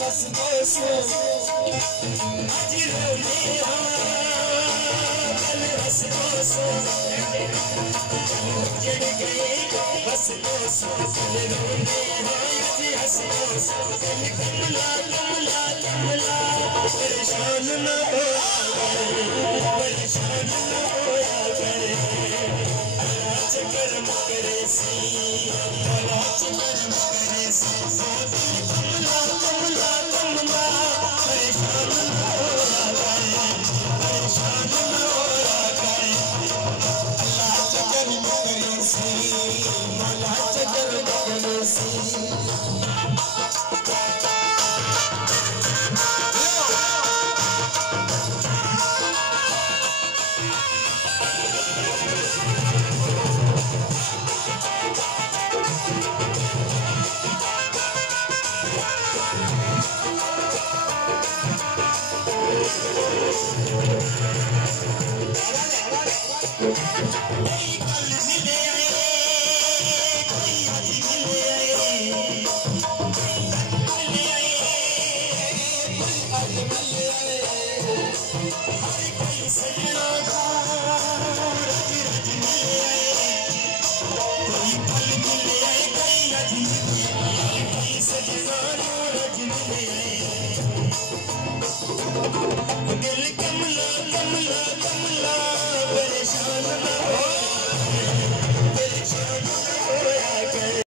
बस दोसो आज रोने कल हंस दोसो जड़ गए बस दोसो कल रोने आज हंस दोसो कल कमला कमला कमला परेशान न हो